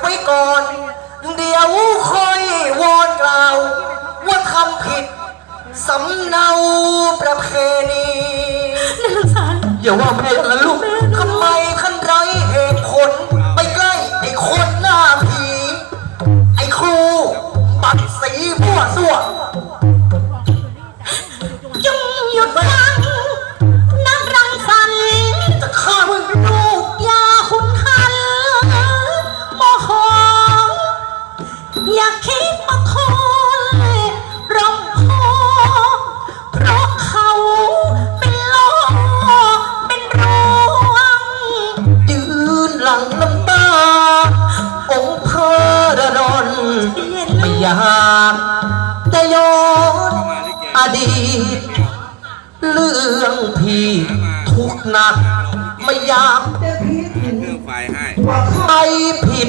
ไว้ก่อน เดี๋ยวค่อยวอนกล่าว ว่าทำผิดสำเนาประเพณีน่าสงสารอย่าว่าแม่อย่างนั้นลูกทำไมท่านไรเหตุผลไปใกล้ไอ้คนหน้าผี ไอ้ครู ปัดสีมั่วซั่ว อย่าคิดมาคอยร้องพอเพราะเขาเป็นโลเป็นรวงยืนหลังน้ำตา องค์พระดนนไม่อยากจะย้อนอดีต เรื่องพี่ทุกข์หนัก ไม่อยากจะคิดเครื่องไฟให้ว่าใครผิด